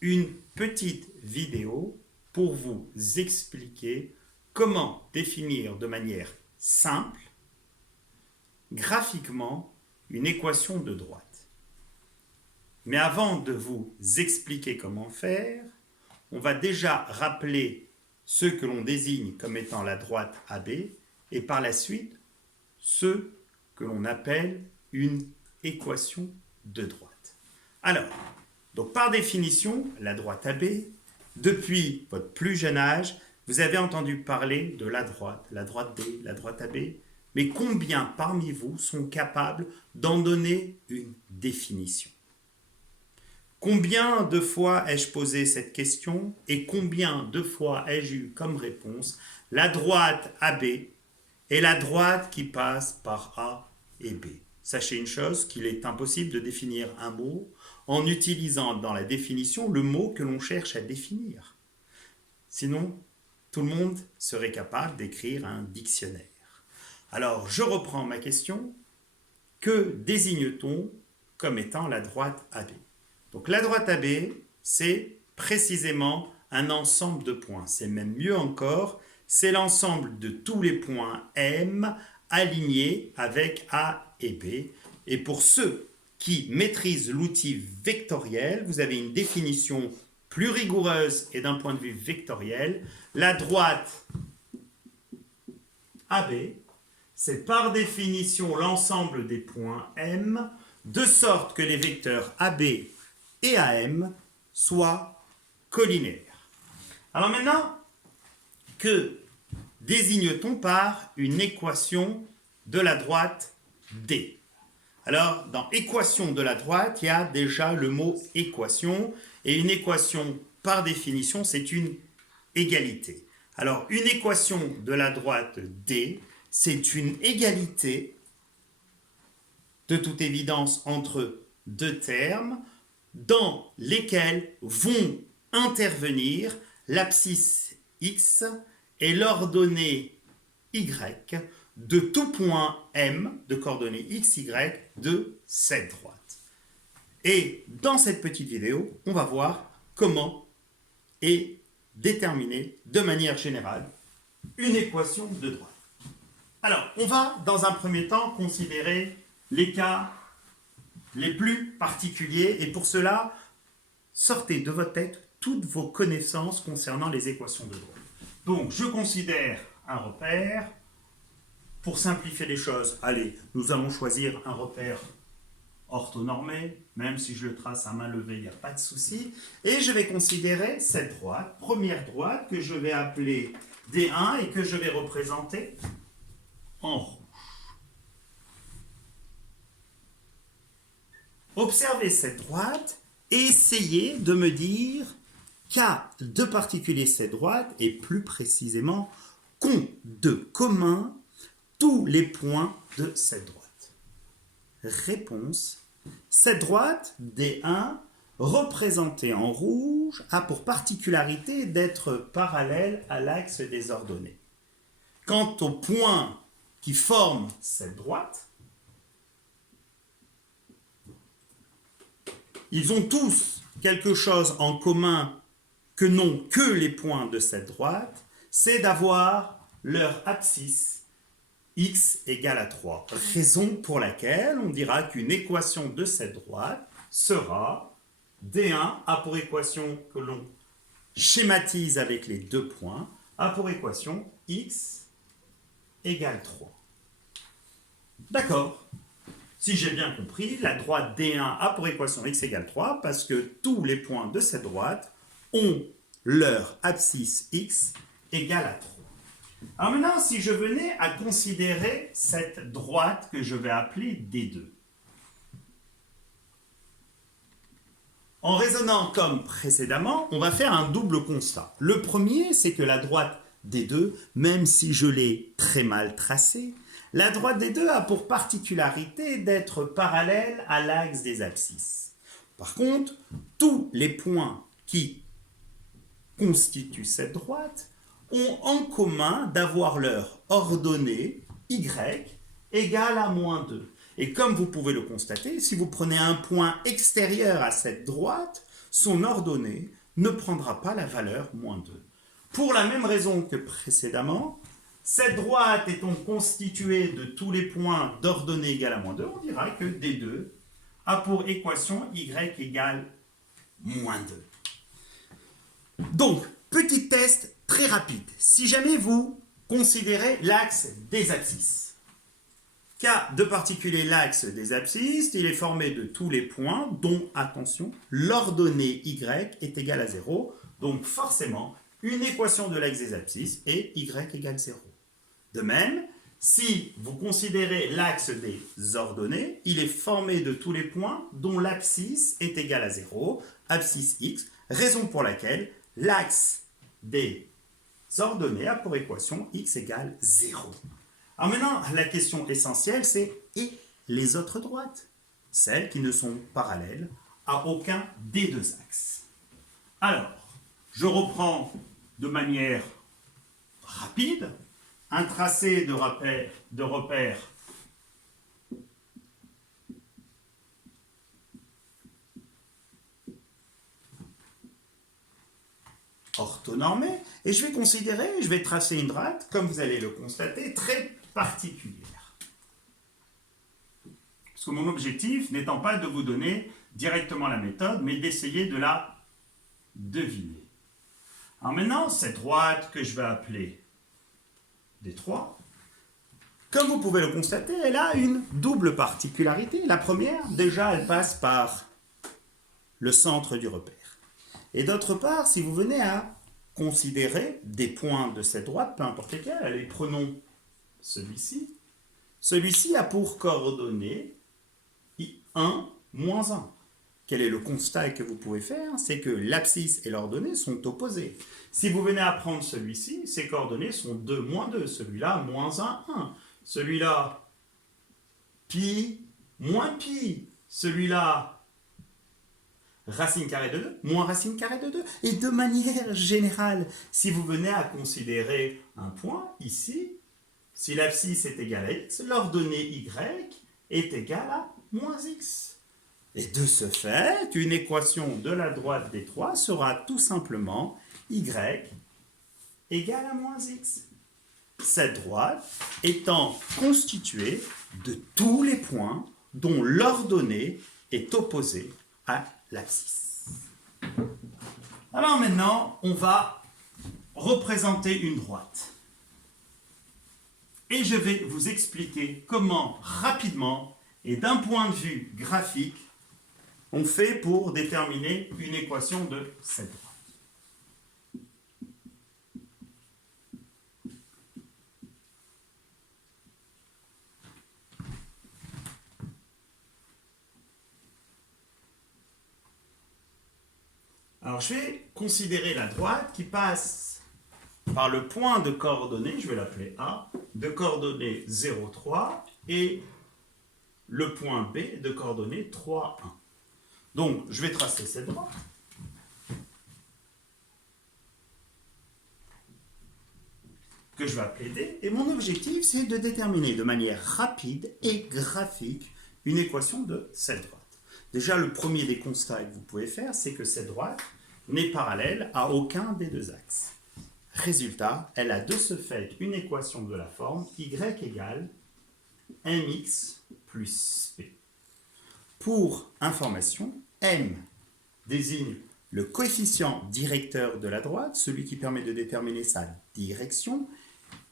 une petite vidéo pour vous expliquer comment définir de manière simple, graphiquement, une équation de droite. Mais avant de vous expliquer comment faire, on va déjà rappeler ce que l'on désigne comme étant la droite AB et par la suite ce que l'on appelle une équation de droite. Alors, donc par définition, la droite AB, depuis votre plus jeune âge, vous avez entendu parler de la droite D, la droite AB, mais combien parmi vous sont capables d'en donner une définition? Combien de fois ai-je posé cette question et combien de fois ai-je eu comme réponse la droite AB et la droite qui passe par A et B? Sachez une chose, qu'il est impossible de définir un mot en utilisant dans la définition le mot que l'on cherche à définir. Sinon, tout le monde serait capable d'écrire un dictionnaire. Alors, je reprends ma question. Que désigne-t-on comme étant la droite AB? Donc, la droite AB, c'est précisément un ensemble de points. C'est même mieux encore, c'est l'ensemble de tous les points M alignés avec A et B. Et pour ceux qui maîtrisent l'outil vectoriel, vous avez une définition plus rigoureuse et d'un point de vue vectoriel. La droite AB, c'est par définition l'ensemble des points M, de sorte que les vecteurs AB et AM soient collinaires. Alors maintenant, que désigne-t-on par une équation de la droite D? Alors, dans équation de la droite, il y a déjà le mot équation, et une équation, par définition, c'est une égalité. Alors, une équation de la droite D, c'est une égalité, de toute évidence, entre deux termes, dans lesquels vont intervenir l'abscisse x et l'ordonnée y de tout point M de coordonnées x, y de cette droite. Et dans cette petite vidéo, on va voir comment est déterminée de manière générale une équation de droite. Alors, on va dans un premier temps considérer les cas les plus particuliers et pour cela, sortez de votre tête toutes vos connaissances concernant les équations de droite. Donc, je considère un repère. Pour simplifier les choses, allez, nous allons choisir un repère orthonormé, même si je le trace à main levée, il n'y a pas de souci. Et je vais considérer cette droite, première droite, que je vais appeler D1 et que je vais représenter en rouge. Observez cette droite et essayez de me dire qu'a de particulier cette droite et plus précisément qu'ont de commun tous les points de cette droite. Réponse. Cette droite, D1, représentée en rouge, a pour particularité d'être parallèle à l'axe des ordonnées. Quant aux points qui forment cette droite, ils ont tous quelque chose en commun que n'ont que les points de cette droite, c'est d'avoir leur abscisse x égale à 3. Raison pour laquelle on dira qu'une équation de cette droite sera D1 a pour équation que l'on schématise avec les deux points, a pour équation x égale 3. D'accord. Si j'ai bien compris, la droite D1 a pour équation x égale 3 parce que tous les points de cette droite ont leur abscisse x égale à 3. Alors maintenant, si je venais à considérer cette droite que je vais appeler D2. En raisonnant comme précédemment, on va faire un double constat. Le premier, c'est que la droite D2, même si je l'ai très mal tracée, la droite D2 a pour particularité d'être parallèle à l'axe des abscisses. Par contre, tous les points qui constituent cette droite ont en commun d'avoir leur ordonnée y égale à -2. Et comme vous pouvez le constater, si vous prenez un point extérieur à cette droite, son ordonnée ne prendra pas la valeur moins 2. Pour la même raison que précédemment, cette droite étant constituée de tous les points d'ordonnée égale à moins 2, on dira que D2 a pour équation y égale moins 2. Donc, petit test très rapide. Si jamais vous considérez l'axe des abscisses, cas de particulier l'axe des abscisses, il est formé de tous les points dont, attention, l'ordonnée y est égale à 0. Donc forcément, une équation de l'axe des abscisses est y égale 0. De même, si vous considérez l'axe des ordonnées, il est formé de tous les points dont l'abscisse est égale à 0, abscisse x, raison pour laquelle l'axe des ordonnées a pour équation x égale 0. Alors maintenant, la question essentielle, c'est et les autres droites? Celles qui ne sont parallèles à aucun des deux axes. Alors, je reprends de manière rapide un tracé de repère orthonormé, et je vais tracer une droite, comme vous allez le constater, très particulière. Parce que mon objectif n'étant pas de vous donner directement la méthode, mais d'essayer de la deviner. Alors maintenant, cette droite que je vais appeler D3, comme vous pouvez le constater, elle a une double particularité. La première, déjà, elle passe par le centre du repère. Et d'autre part, si vous venez à considérer des points de cette droite, peu importe lesquels, allez, prenons celui-ci. Celui-ci a pour coordonnées 1, moins 1. Quel est le constat que vous pouvez faire? C'est que l'abscisse et l'ordonnée sont opposées. Si vous venez à prendre celui-ci, ses coordonnées sont 2, moins 2. Celui-là, moins 1, 1. Celui-là, pi, moins pi. Celui-là, racine carrée de 2, moins racine carrée de 2. Et de manière générale, si vous venez à considérer un point ici, si l'abscisse est égale à x, l'ordonnée y est égale à moins x. Et de ce fait, une équation de la droite des 3 sera tout simplement y égale à moins x. Cette droite étant constituée de tous les points dont l'ordonnée est opposée à l'abscisse. Alors maintenant, on va représenter une droite. Et je vais vous expliquer comment rapidement et d'un point de vue graphique, on fait pour déterminer une équation de cette droite. Alors je vais considérer la droite qui passe par le point de coordonnées, je vais l'appeler A, de coordonnées 0, 3 et le point B de coordonnées 3, 1. Donc, je vais tracer cette droite. Que je vais appeler D. Et mon objectif, c'est de déterminer de manière rapide et graphique une équation de cette droite. Déjà, le premier des constats que vous pouvez faire, c'est que cette droite n'est parallèle à aucun des deux axes. Résultat, elle a de ce fait une équation de la forme y égale mx plus p. Pour information, m désigne le coefficient directeur de la droite, celui qui permet de déterminer sa direction,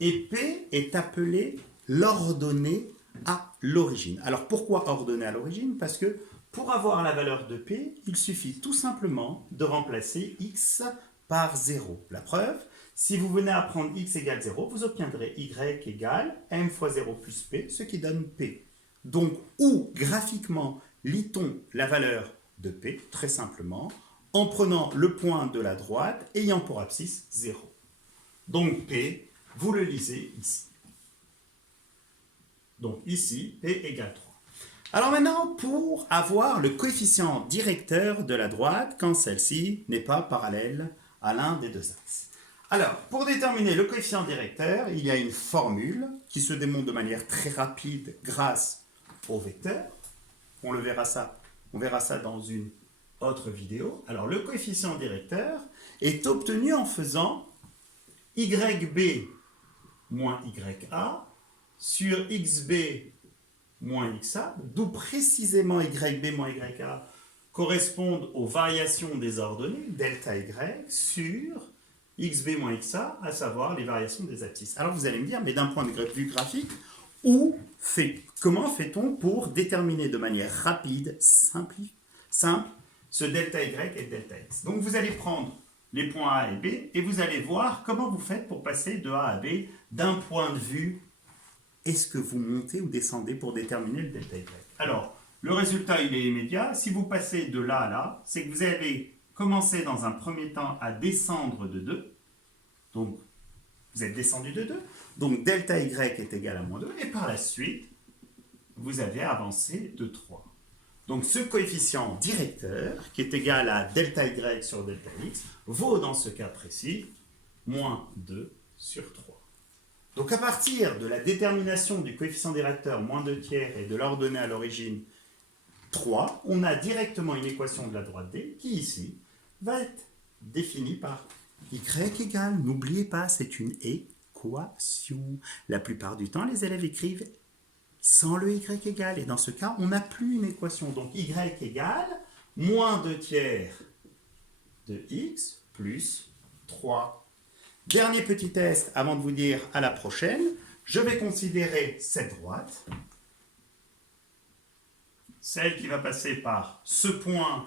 et p est appelé l'ordonnée à l'origine. Alors pourquoi ordonnée à l'origine? Parce que pour avoir la valeur de p, il suffit tout simplement de remplacer x par 0. La preuve, si vous venez à prendre x égale 0, vous obtiendrez y égale m fois 0 plus p, ce qui donne p. Donc, où graphiquement lit-on la valeur de P? Très simplement, en prenant le point de la droite ayant pour abscisse 0. Donc P, vous le lisez ici. Donc ici, P égale 3. Alors maintenant, pour avoir le coefficient directeur de la droite quand celle-ci n'est pas parallèle à l'un des deux axes. Alors, pour déterminer le coefficient directeur, il y a une formule qui se démontre de manière très rapide grâce au vecteur. On verra ça dans une autre vidéo. Alors, le coefficient directeur est obtenu en faisant YB moins YA sur XB moins XA, d'où précisément YB moins YA correspondent aux variations des ordonnées, delta Y, sur XB moins XA, à savoir les variations des abscisses. Alors vous allez me dire, mais d'un point de vue graphique, comment fait-on pour déterminer de manière rapide, simple, ce delta Y et delta X? Donc vous allez prendre les points A et B et vous allez voir comment vous faites pour passer de A à B d'un point de vue, est-ce que vous montez ou descendez pour déterminer le delta Y? Alors, le résultat, il est immédiat. Si vous passez de là à là, c'est que vous avez commencé dans un premier temps à descendre de 2. Donc, vous êtes descendu de 2. Donc, delta Y est égal à moins 2. Et par la suite, vous avez avancé de 3. Donc, ce coefficient directeur, qui est égal à delta Y sur delta X, vaut dans ce cas précis, moins 2 sur 3. Donc, à partir de la détermination du coefficient directeur, moins 2 tiers, et de l'ordonnée à l'origine, 3, on a directement une équation de la droite D qui, ici, va être définie par y égale, n'oubliez pas, c'est une équation. La plupart du temps, les élèves écrivent sans le y égale, et dans ce cas, on n'a plus une équation. Donc, y égale moins 2 tiers de x plus 3. Dernier petit test avant de vous dire à la prochaine, je vais considérer cette droite, celle qui va passer par ce point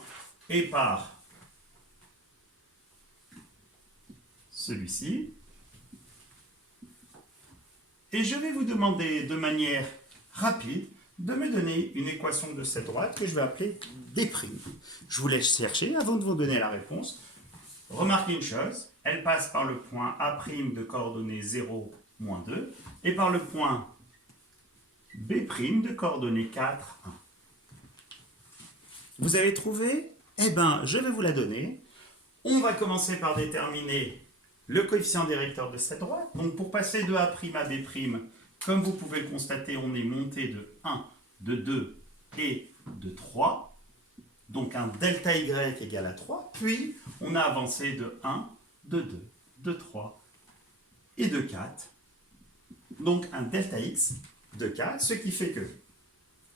et par celui-ci. Et je vais vous demander de manière rapide de me donner une équation de cette droite que je vais appeler D'. Je vous laisse chercher avant de vous donner la réponse. Remarquez une chose, elle passe par le point A' de coordonnées 0, moins 2 et par le point B' de coordonnées 4, 1. Vous avez trouvé? Eh bien, je vais vous la donner. On va commencer par déterminer le coefficient directeur de cette droite. Donc, pour passer de A' à B', comme vous pouvez le constater, on est monté de 1, de 2 et de 3. Donc, un delta Y égale à 3. Puis, on a avancé de 1, de 2, de 3 et de 4. Donc, un delta X de 4, ce qui fait que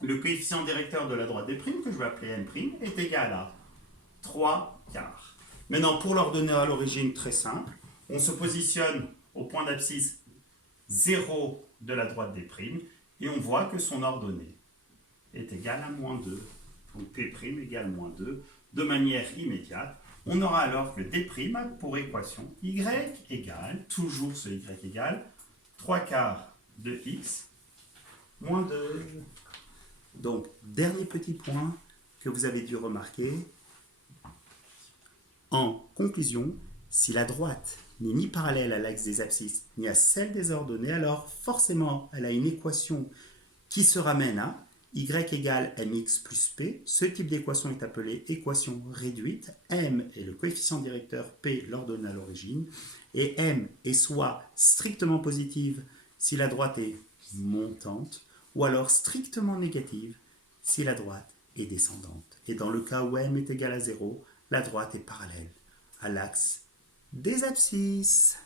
le coefficient directeur de la droite D', que je vais appeler M', est égal à 3 quarts. Maintenant, pour l'ordonnée à l'origine, très simple, on se positionne au point d'abscisse 0 de la droite D', et on voit que son ordonnée est égale à moins 2. Donc P' égale moins 2. De manière immédiate, on aura alors que D' a pour équation Y égale, toujours ce Y égale, 3 quarts de X moins 2. Donc, dernier petit point que vous avez dû remarquer. En conclusion, si la droite n'est ni parallèle à l'axe des abscisses, ni à celle des ordonnées, alors forcément, elle a une équation qui se ramène à y égale mx plus p. Ce type d'équation est appelé équation réduite. M est le coefficient directeur, p l'ordonnée à l'origine. Et M est soit strictement positive si la droite est montante, ou alors strictement négative si la droite est descendante. Et dans le cas où M est égal à 0, la droite est parallèle à l'axe des abscisses.